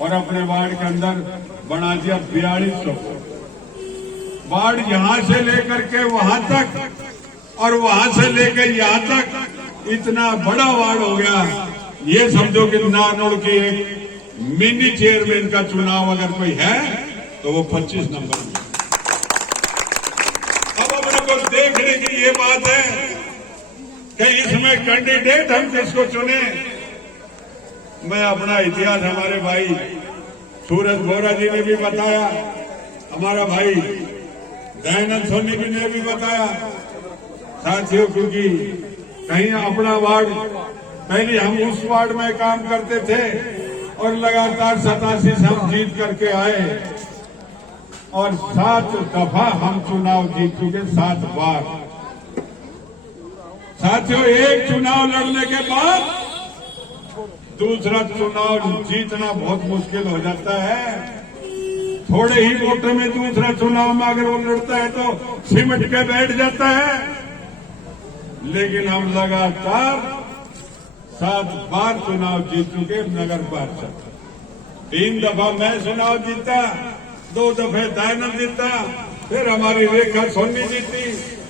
और अपने वार्ड के अंदर बना दिया 4200 वार्ड, यहां से लेकर के वहां तक और वहां से लेकर यहां तक इतना बड़ा वार्ड हो गया। ये समझो कि नारनौल की एक मिनी चेयरमैन का चुनाव अगर कोई है तो वो 25 नंबर में। अब अपने को देखने की ये बात है कि इसमें कैंडिडेट हम किसको चुने। मैं अपना इतिहास हमारे भाई सूरज बोरा जी ने भी बताया, हमारा भाई दयानंद सोनी जी ने भी बताया साथियों, क्योंकि कहीं अपना वार्ड, पहले हम उस वार्ड में काम करते थे और लगातार 87 हम जीत करके आए और 7 दफा हम चुनाव जीत चुके, 7 बार। साथियों, एक चुनाव लड़ने के बाद दूसरा चुनाव जीतना बहुत मुश्किल हो जाता है। थोड़े ही वोटों में दूसरा चुनाव में अगर वो लड़ता है तो सिमट के बैठ जाता है। लेकिन हम लगातार 7 बार चुनाव जीत चुके नगर पार्षद। 3 दफा मैं चुनाव जीता, 2 दफे दयानंद जीता, फिर हमारी रेखा सोनी जीती,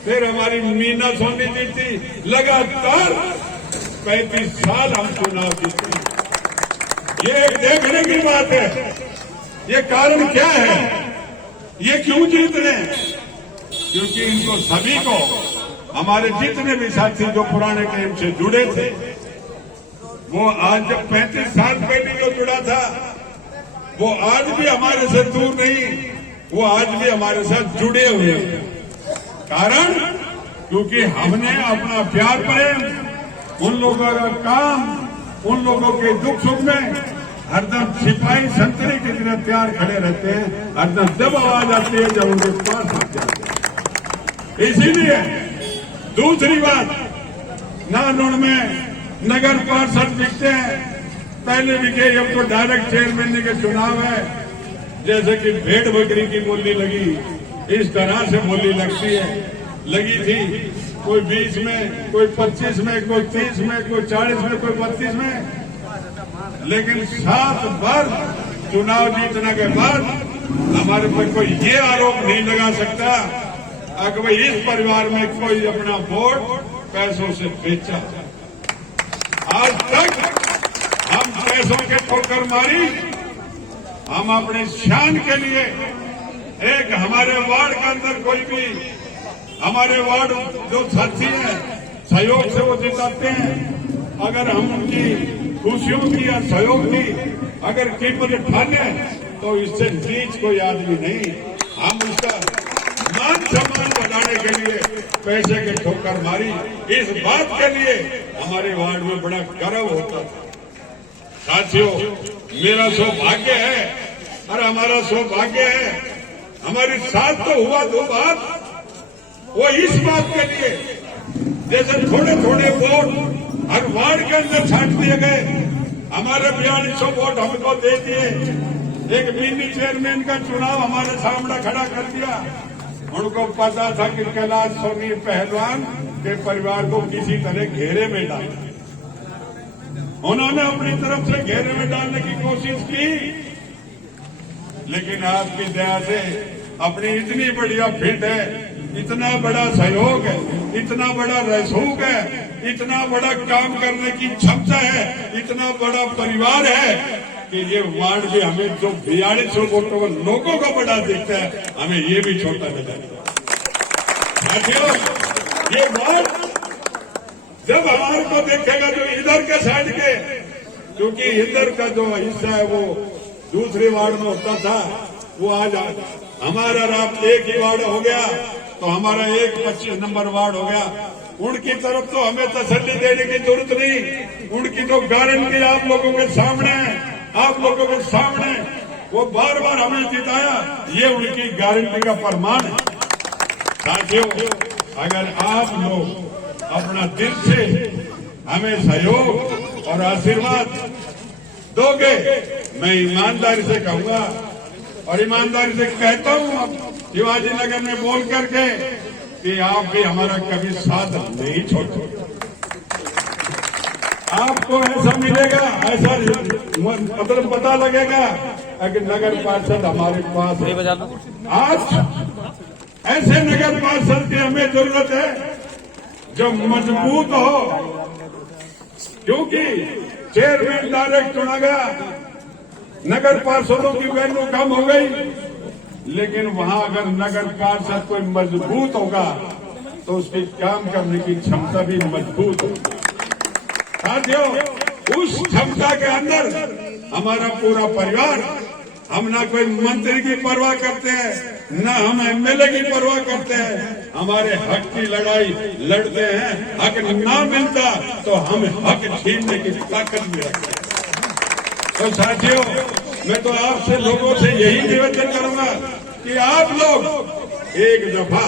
फिर हमारी मीना सोनी जीती। लगातार 35 साल हम चुनाव जीते। ये देखने की बात है, ये कारण क्या है, ये क्यों जीत रहे हैं? क्योंकि इनको सभी को, हमारे जितने भी साथी जो पुराने टाइम से जुड़े थे, वो आज जब 35 साल पहले जो जुड़ा था वो आज भी हमारे से दूर नहीं, वो आज भी हमारे साथ जुड़े हुए हैं। कारण क्योंकि हमने अपना प्यार प्रेम, उन लोगों का काम, उन लोगों के दुख सुख में हरदम सिपाही संतरी की तरह तैयार खड़े रहते हैं। हरदम जब आवाज आती है जब उनके पास आ जाते हैं। इसीलिए दूसरी बात, नारनौल में नगर पार्षद दिखते हैं, पहले दिखे, अब तो डायरेक्ट चेयरमैन के चुनाव है। जैसे कि भेड़ बकरी की बोली लगी, इस तरह से बोली लगती है, लगी थी। कोई 20 में, कोई 25 में, कोई 30 में, कोई 40 में, कोई 32 में। लेकिन 7 बार चुनाव जीतने के बाद हमारे पर कोई ये आरोप नहीं लगा सकता कि भाई इस परिवार में कोई अपना वोट पैसों से बेचा। आज तक हम पैसों के ठोकर मारी, हम अपने शान के लिए, एक हमारे वार्ड के अंदर कोई भी, हमारे वार्ड जो साथी हैं सहयोग से वो जिताते हैं। अगर हम उनकी खुशियों की या सहयोग की अगर कीमत उठाने तो इससे नीच कोई आदमी नहीं। हम उसका मान सम्मान बढ़ाने के लिए पैसे के ठोकर मारी। इस बात के लिए हमारे वार्ड में बड़ा गर्व होता था। साथियों, मेरा सौभाग्य है और हमारा सौभाग्य है, हमारी साथ तो हुआ 2 बार, वो इस बात के लिए जैसे थोड़े थोड़े वोट हर वार्ड के अंदर छांट दिए गए। हमारे 4200 वोट हमको दे दिए। एक मिनी चेयरमैन का चुनाव हमारे सामने खड़ा कर दिया। उनको पता था कि कैलाश सोनी पहलवान के परिवार को किसी तरह घेरे में डाला। उन्होंने अपनी तरफ से घेरे में डालने की कोशिश की, लेकिन आपकी दया से अपनी इतनी बढ़िया फिट है, इतना बड़ा सहयोग है, इतना बड़ा रसूख है, इतना बड़ा काम करने की क्षमता है, इतना बड़ा परिवार है कि ये वार्ड भी हमें जो 4200 वोटों को लोगों को बड़ा देखता है, हमें ये भी छोटा नजर आता है। ये वार्ड जब हमारे को देखेगा जो इधर के साइड के, क्योंकि इधर का जो हिस्सा है वो दूसरे वार्ड में होता था, वो आज हमारा रात एक ही वार्ड हो गया, तो हमारा एक 25 नंबर वार्ड हो गया। उनकी तरफ तो हमें तसल्ली देने की जरूरत नहीं, उनकी तो गारंटी आप लोगों के सामने, आप लोगों के सामने वो बार बार हमें जिताया, ये उनकी गारंटी का प्रमाण है। साथियों, अगर आप लोग अपना दिल से हमें सहयोग और आशीर्वाद दोगे, मैं ईमानदारी से कहूंगा और ईमानदारी से कहता हूं शिवाजी नगर में बोल करके कि आप भी हमारा कभी साथ नहीं छोड़ो। आपको ऐसा मिलेगा, ऐसा मतलब पता लगेगा कि नगर पार्षद हमारे पास है। आज ऐसे नगर पार्षद की हमें जरूरत है जो मजबूत हो, क्योंकि चेयरमैन डायरेक्ट चुना गया, नगर पार्षदों की वैल्यू कम हो गई, लेकिन वहां अगर नगर पार्षद कोई मजबूत होगा तो उसकी काम करने की क्षमता भी मजबूत होगी। साथियों, उस क्षमता के अंदर हमारा पूरा परिवार, हम ना कोई मंत्री की परवाह करते हैं, ना हम एमएलए की परवाह करते हैं, हमारे हक की लड़ाई लड़ते हैं। हक ना मिलता तो हम हक छीनने की ताकत भी रखते हैं। तो साथियों, मैं तो आपसे लोगों से यही निवेदन करूंगा कि आप लोग एक दफा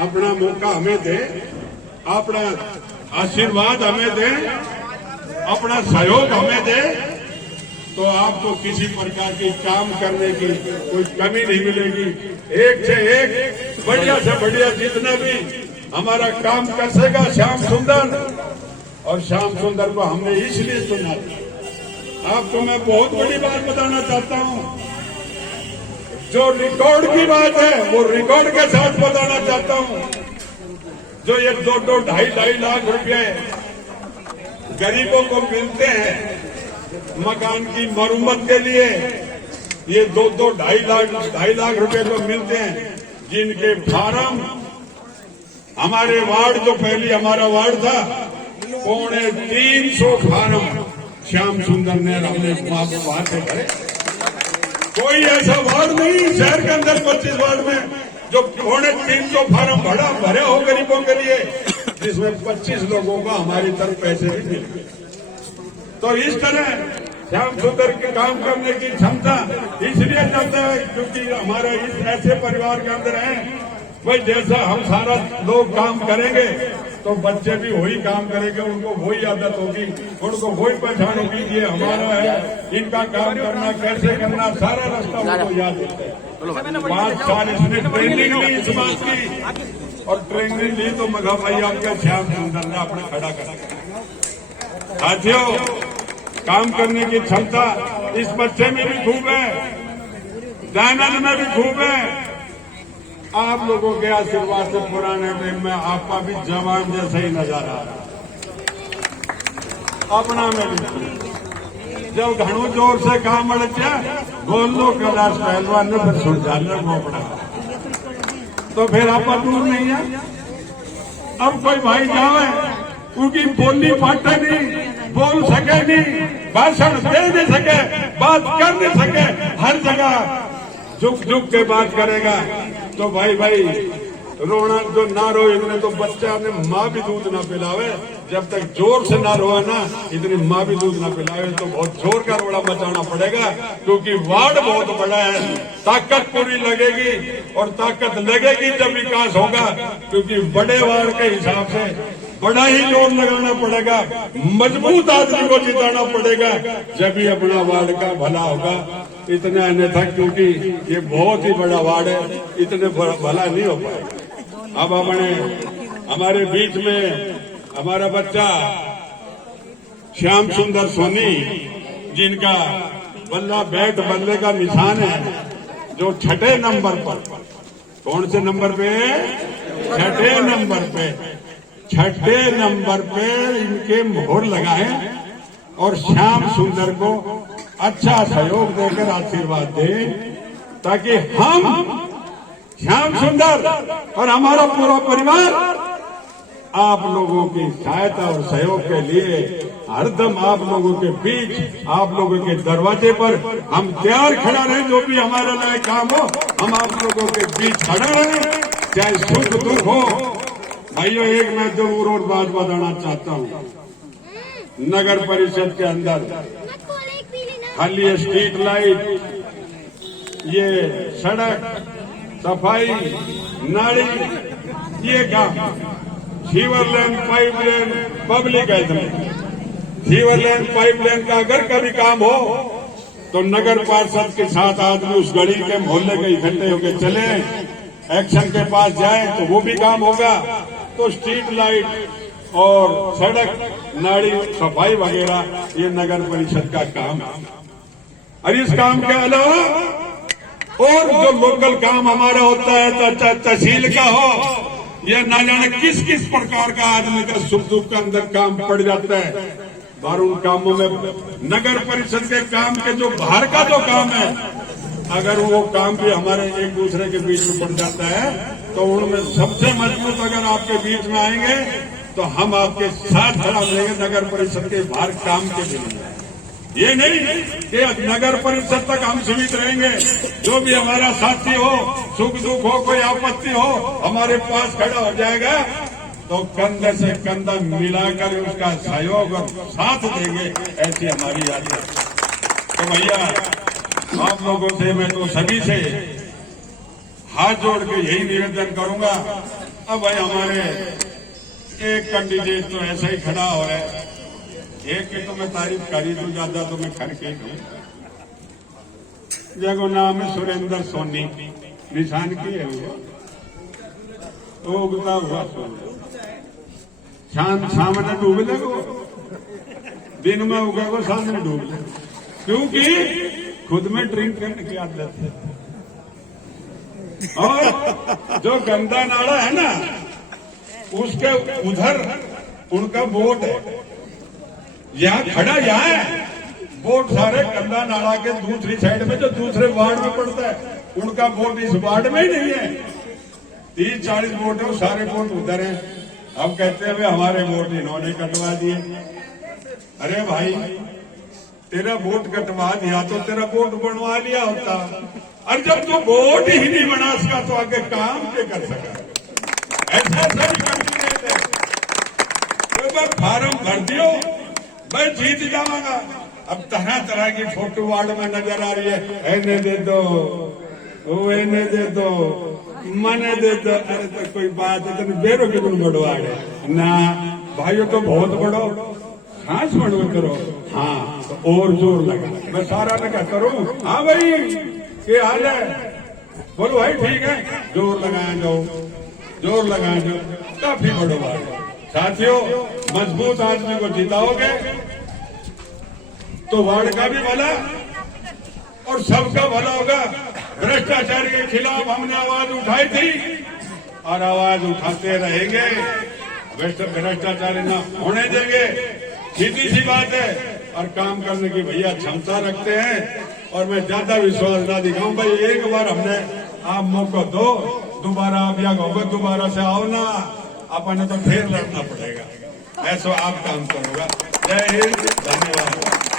अपना मौका हमें दें, अपना आशीर्वाद हमें दें, अपना सहयोग हमें दें, तो आपको किसी प्रकार की काम करने की कोई कमी नहीं मिलेगी। एक से एक बढ़िया से बढ़िया जितना भी हमारा काम कर सकेगा श्याम सुंदर, और श्याम सुंदर को हमने इसलिए चुना। आपको मैं बहुत बड़ी बात बताना चाहता हूं, जो रिकॉर्ड की बात है वो रिकॉर्ड के साथ बताना चाहता हूं। जो ये 2-2, 2.5 लाख रुपए गरीबों को मिलते हैं मकान की मरम्मत के लिए, ये 2-2, 2.5 लाख रुपए को मिलते हैं, जिनके फार्म हमारे वार्ड, जो पहले हमारा वार्ड था, 350 फार्म श्याम सुंदर ने हमने वहां से भरे। कोई ऐसा वार्ड नहीं शहर के अंदर 25 वार्ड में जो 350 फार्म भरे हो गरीबों के लिए, जिसमें 25 लोगों को हमारी तरफ पैसे भी मिले। तो इस तरह श्याम सुंदर के काम करने की क्षमता इसलिए चलता है क्योंकि हमारा इस ऐसे परिवार के अंदर है, भाई जैसा हम सारा लोग काम करेंगे तो बच्चे भी वही काम करेंगे, उनको वही आदत होगी, उनको वही पहचान होगी, ये हमारा है, इनका काम करना कैसे करना सारा रास्ता उनको याद होता है। 5 साल इसने ट्रेनिंग ली इस बात की, और ट्रेनिंग ली तो मगा भाई आपका श्याम सुंदर ने अपने खड़ा कर। साथियों, काम करने की क्षमता इस बच्चे में भी खूब है, दयानंद में भी खूब है। आप लोगों के आशीर्वाद से पुराने टाइम में आपका भी जवान जैसा ही नजर आ रहा, अपना में भी जब घणो जोर से काम अड़चा बोलो कैलाश पहलवान ने फिर सुन जाने को पड़ा, तो फिर आप दूर नहीं है। अब कोई भाई जावे क्योंकि बोली पाटे नहीं, बोल सके नहीं, भाषण दे नहीं सके, बात कर नहीं सके, हर जगह झुक झुक के बात करेगा, तो भाई रोना जो ना रोए, इतने तो बच्चा ने माँ भी दूध ना पिलावे, जब तक जोर से ना रोए ना, इतनी माँ भी दूध ना पिलावे, तो बहुत जोर का रोड़ा मचाना पड़ेगा, क्योंकि वार्ड बहुत बड़ा है। ताकत पूरी लगेगी, और ताकत लगेगी जब विकास होगा, क्योंकि बड़े वार्ड के हिसाब से बड़ा ही जोर लगाना पड़ेगा, मजबूत आदमी को जिताना पड़ेगा, जब भी अपना वार्ड का भला होगा। इतना अन्यथा क्योंकि ये बहुत ही बड़ा वार्ड है, इतने भला नहीं हो पाएगा। अब हमारे बीच में हमारा बच्चा श्याम सुंदर सोनी, जिनका बल्ला बैट बल्ले का निशान है, जो 6ठे नंबर पर, कौन से नंबर पे? 6ठे नंबर पे, 6ठे नंबर पे इनके मोहर लगाए, और श्याम सुंदर को अच्छा सहयोग देकर आशीर्वाद दे, ताकि हम श्याम सुंदर और हमारा पूरा परिवार आप लोगों की सहायता और सहयोग के लिए हरदम आप लोगों के बीच, आप लोगों के दरवाजे पर हम तैयार खड़ा रहे। जो भी हमारे लिए काम हो, हम आप लोगों के बीच खड़े रहे, चाहे सुख दुख हो। भाइयों, एक मैं जरूर और बात बताना चाहता हूँ, नगर परिषद के अंदर खाली स्ट्रीट लाइट, ये सड़क सफाई, नाली, ये काम, sewer line, pipe line, public health में सीवर लाइन, पाइप लाइन का अगर कभी काम हो तो नगर पार्षद के 7 आदमी उस गली के मोहल्ले के इकट्ठे होकर चले, एक्शन के पास जाए तो वो भी काम होगा। तो स्ट्रीट लाइट, और सड़क नाली सफाई वगैरह ये नगर परिषद का काम है। और इस काम के अलावा और जो लोकल काम हमारा होता है, तो तहसील का हो या ना जाने किस किस प्रकार का आदमी का सुख दुख का अंदर काम पड़ जाता है, बार उन कामों में नगर परिषद के काम के जो बाहर का जो काम है, अगर वो काम भी हमारे एक दूसरे के बीच में पड़ जाता है, तो उनमें सबसे मजबूत अगर आपके बीच में आएंगे तो हम आपके साथ खड़ा मिलेंगे नगर परिषद के बाहर काम के लिए। ये नहीं कि नगर परिषद तक हम सीमित रहेंगे, जो भी हमारा साथी हो, सुख दुख हो, कोई आपत्ति हो, हमारे पास खड़ा हो जाएगा तो कंधे से कंधा मिलाकर उसका सहयोग और साथ देंगे, ऐसी हमारी याद है। तो भैया आप लोगों से, मैं तो सभी से हाथ जोड़ के यही निवेदन करूंगा। अब भाई हमारे एक कैंडिडेट तो ऐसा ही खड़ा हो रहा है, एक की तो मैं तारीफ करी तो ज्यादा तो मैं करके दूं। जगो नाम है सुरेंद्र सोनी, निशान की है वो उगता हुआ सोना, सामने डूब लगो, दिन में उगेगो सामने डूब ले, क्योंकि खुद में ड्रिंक करने की आदत है। और जो गंदा नाला है ना, उसके उधर उनका वोट है, यहाँ खड़ा यहाँ है वोट सारे गंदा नाला के दूसरी साइड में जो दूसरे वार्ड में पड़ता है, उनका वोट इस वार्ड में ही नहीं है। 30-40 वोट है, सारे वोट उधर हैं। अब कहते हैं हमारे वोट इन्होंने कटवा दिए। अरे भाई तेरा वोट कटवा दिया तो तेरा वोट बनवा लिया होता, और जब तू वोट ही नहीं बना सका तो आगे काम क्या कर सका? ऐसा सभी करते थे। एक बार फार्म भर दियो, मैं जीत जाऊंगा। अब तरह तरह की फोटो वार्ड में नजर आ रही है, ऐने दे दो, वो ऐने दे दो, मने दे दो। अरे तो कोई बात है, तुम बेरो के तुम बड़वाड़ है ना भाइयों, तो बहुत बड़ो खास बड़ो करो। हाँ तो और जोर लगा, मैं सारा लगा करूं। हाँ भाई क्या हाल है? बोलो भाई ठीक है, जोर लगाए जाओ, जोर लगाए जाओ, काफी बड़वाड़ है। साथियों, मजबूत आदमी को जिताओगे तो वार्ड का भी भला और सबका भला होगा। भ्रष्टाचार के खिलाफ हमने आवाज उठाई थी और आवाज उठाते रहेंगे, भ्रष्टाचार न होने देंगे। सीधी सी बात है, और काम करने की भैया क्षमता रखते हैं, और मैं ज्यादा विश्वास ना दिखाऊं। भाई एक बार हमने आप मौका दो, दोबारा आप या दोबारा से आओ ना, अपन तो फिर लड़ना पड़ेगा। ऐसा आप काम करोगा। जय हिंद, धन्यवाद।